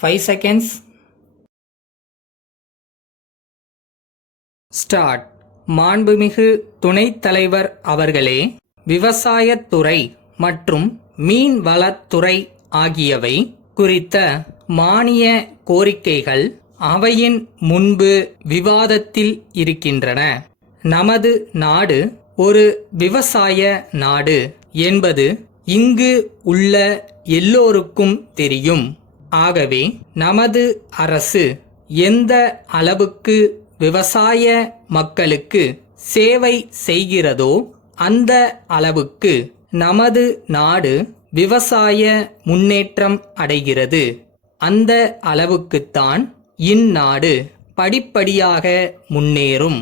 5 seconds. Start. மாண்புமிகு துணைத் தலைவர் அவர்களே, விவசாயத்துறை மற்றும் மீன்வளத்துறை ஆகியவை குறித்த மானிய கோரிக்கைகள் அவையின் முன்பு விவாதத்தில் இருக்கின்றன. நமது நாடு ஒரு விவசாய நாடு என்பது இங்கு உள்ள எல்லோருக்கும் தெரியும். ஆகவே நமது அரசு எந்த அளவுக்கு விவசாய மக்களுக்கு சேவை செய்கிறதோ அந்த அளவுக்கு நமது நாடு விவசாய முன்னேற்றம் அடைகிறது. அந்த அளவுக்குத்தான் இந்நாடு படிப்படியாக முன்னேறும்.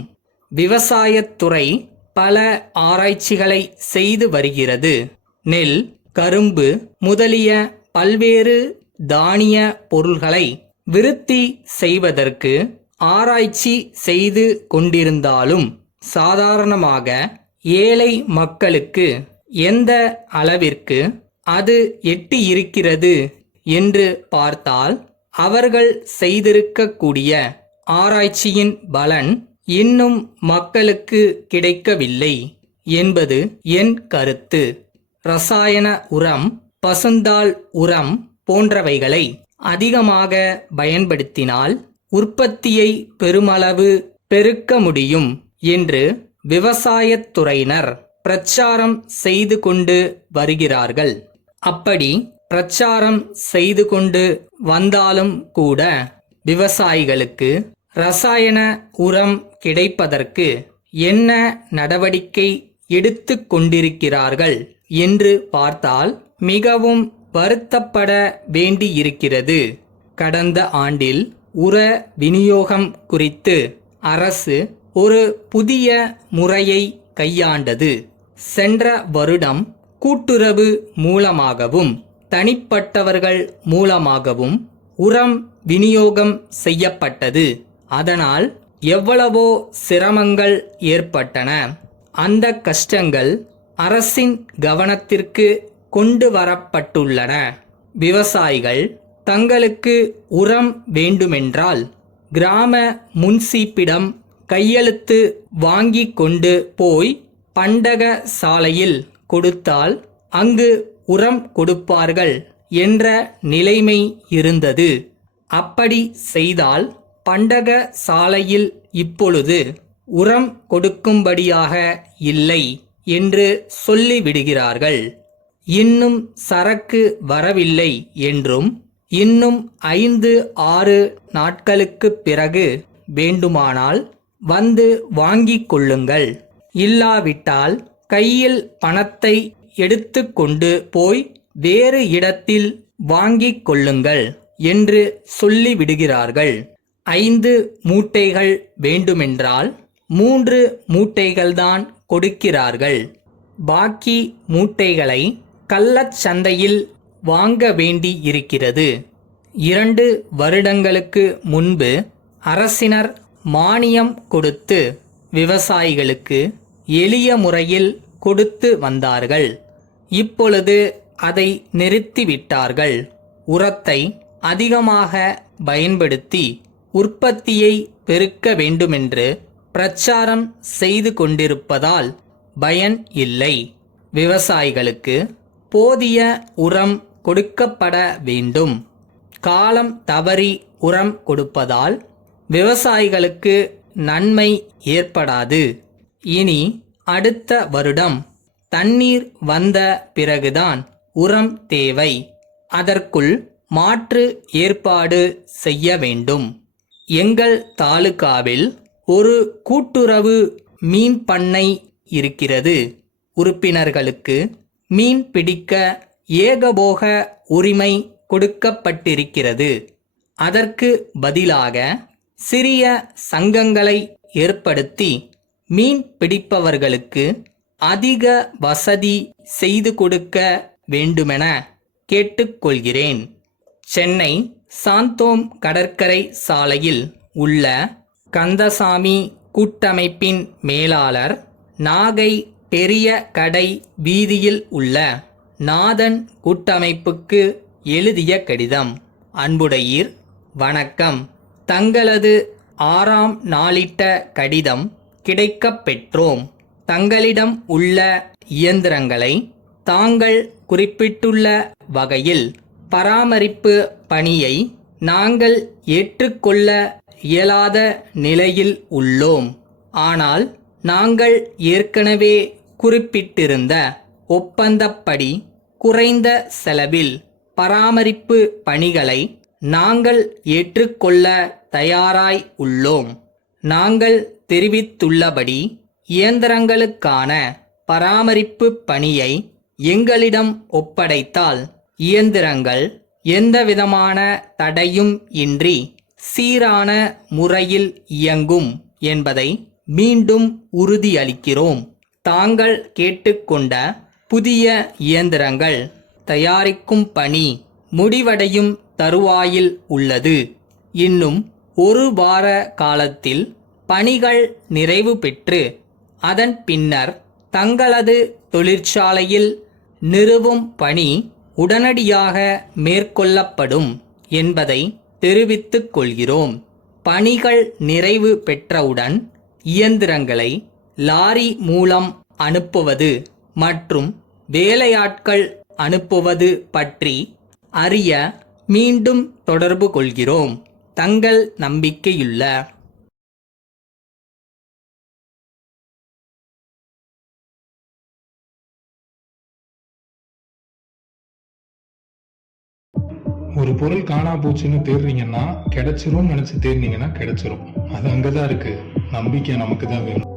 விவசாயத்துறை பல ஆராய்ச்சிகளை செய்து வருகிறது. நெல், கரும்பு முதலிய பல்வேறு தானிய பொருள்களை விருத்தி செய்வதற்கு ஆராய்ச்சி செய்து கொண்டிருந்தாலும் சாதாரணமாக ஏழை மக்களுக்கு எந்த அளவிற்கு அது எட்டியிருக்கிறது என்று பார்த்தால் அவர்கள் செய்திருக்கக்கூடிய ஆராய்ச்சியின் பலன் இன்னும் மக்களுக்கு கிடைக்கவில்லை என்பது என் கருத்து. ரசாயன உரம், பசுந்தாள் உரம் போன்றவைகளை அதிகமாக பயன்படுத்தினால் உற்பத்தியை பெருமளவு பெருக்க முடியும் என்று விவசாயத்துறையினர் பிரச்சாரம் செய்து கொண்டு வருகிறார்கள். அப்படி பிரச்சாரம் செய்து கொண்டு வந்தாலும் கூட விவசாயிகளுக்கு ரசாயன உரம் கிடைப்பதற்கு என்ன நடவடிக்கை எடுத்து கொண்டிருக்கிறார்கள் என்று பார்த்தால் மிகவும் வருத்தப்பட வேண்டியிருக்கிறது. கடந்த ஆண்டில் உர விநியோகம் குறித்து அரசு ஒரு புதிய முறையை கையாண்டது. சென்ற வருடம் கூட்டுறவு மூலமாகவும் தனிப்பட்டவர்கள் மூலமாகவும் உரம் விநியோகம் செய்யப்பட்டது. அதனால் எவ்வளவோ சிரமங்கள் ஏற்பட்டன. அந்த கஷ்டங்கள் அரசின் கவனத்திற்கு கொண்டு வரப்பட்டுள்ளன. விவசாயிகள் தங்களுக்கு உரம் வேண்டுமென்றால் கிராம முன்சீப்பிடம் கையெழுத்து வாங்கி கொண்டு போய் பண்டக சாலையில் கொடுத்தால் அங்கு உரம் கொடுப்பார்கள் என்ற நிலைமை இருந்தது. அப்படி செய்தால் பண்டக சாலையில் இப்பொழுது உரம் கொடுக்கும்படியாக இல்லை என்று சொல்லிவிடுகிறார்கள். இன்னும் சரக்கு வரவில்லை என்றும் இன்னும் 5-6 நாட்களுக்குப் பிறகு வேண்டுமானால் வந்து வாங்கிக் கொள்ளுங்கள், இல்லாவிட்டால் கையில் பணத்தை எடுத்து கொண்டு போய் வேறு இடத்தில் வாங்கிக் கொள்ளுங்கள் என்று சொல்லிவிடுகிறார்கள். 5 மூட்டைகள் வேண்டுமென்றால் 3 மூட்டைகள்தான் கொடுக்கிறார்கள். பாக்கி மூட்டைகளை கள்ளச்சந்தையில் வாங்க வேண்டி இருக்கிறது. 2 வருடங்களுக்கு முன்பு அரசினர் மானியம் கொடுத்து விவசாயிகளுக்கு எளிய முறையில் கொடுத்து வந்தார்கள். இப்பொழுது அதை நிறுத்திவிட்டார்கள். உரத்தை அதிகமாக பயன்படுத்தி உற்பத்தியை பெருக்க வேண்டுமென்று பிரச்சாரம் செய்து கொண்டிருப்பதால் பயன் இல்லை. விவசாயிகளுக்கு போதிய உரம் கொடுக்கப்பட வேண்டும். காலம் தவறி உரம் கொடுப்பதால் விவசாயிகளுக்கு நன்மை ஏற்படாது. இனி அடுத்த வருடம் தண்ணீர் வந்த பிறகுதான் உரம் தேவை. அதற்குள் மாற்று ஏற்பாடு செய்ய வேண்டும். எங்கள் தாலுகாவில் ஒரு கூட்டுறவு மீன் பண்ணை இருக்கிறது. உறுப்பினர்களுக்கு மீன் பிடிக்க ஏகபோக உரிமை கொடுக்கப்பட்டிருக்கிறது. அதற்கு பதிலாக சிறிய சங்கங்களை ஏற்படுத்தி மீன் பிடிப்பவர்களுக்கு அதிக வசதி செய்து கொடுக்க வேண்டுமென கேட்டுக்கொள்கிறேன். சென்னை சாந்தோம் கடற்கரை சாலையில் உள்ள கந்தசாமி கூட்டமைப்பின் மேலாளர், நாகை பெரிய கடை வீதியில் உள்ள நாதன் கூட்டமைப்புக்கு எழுதிய கடிதம். அன்புடையீர், வணக்கம். தங்களது 6ஆம் நாளிட்ட கடிதம் கிடைக்கப் பெற்றோம். தங்களிடம் உள்ள இயந்திரங்களை தாங்கள் குறிப்பிட்டுள்ள வகையில் பராமரிப்பு பணியை நாங்கள் ஏற்றுக்கொள்ள இயலாத நிலையில் உள்ளோம். ஆனால் நாங்கள் ஏற்கனவே குறிப்பிட்டிருந்த ஒப்பந்தப்படி குறைந்த செலவில் பராமரிப்பு பணிகளை நாங்கள் ஏற்றுக்கொள்ள தயாராய் உள்ளோம். நாங்கள் தெரிவித்துள்ளபடி இயந்திரங்களுக்கான பராமரிப்பு பணியை எங்களிடம் ஒப்படைத்தால் இயந்திரங்கள் எந்தவிதமான தடையும் இன்றி சீரான முறையில் இயங்கும் என்பதை மீண்டும் உறுதியளிக்கிறோம். தாங்கள் கேட்டுக்கொண்ட புதிய இயந்திரங்கள் தயாரிக்கும் பணி முடிவடையும் தருவாயில் உள்ளது. இன்னும் 1 வார காலத்தில் பணிகள் நிறைவு பெற்று அதன் பின்னர் தங்களது தொழிற்சாலையில் நிறுவும் பணி உடனடியாக மேற்கொள்ளப்படும் என்பதை தெரிவித்துக் கொள்கிறோம். பணிகள் நிறைவு பெற்றவுடன் இயந்திரங்களை லாரி மூலம் அனுப்புவது மற்றும் வேலையாட்கள் அனுப்புவது பற்றி அறிய மீண்டும் தொடர்பு கொள்கிறோம். தங்கள் நம்பிக்கையுள்ள ஒரு பொருள் காணா போச்சுன்னு தேடுறீங்கன்னா கிடைச்சிரும் நினைச்சு தேடினீங்கன்னா கிடைச்சிரும். அது அங்கதான் இருக்கு. நம்பிக்கை நமக்கு தான் வேணும்.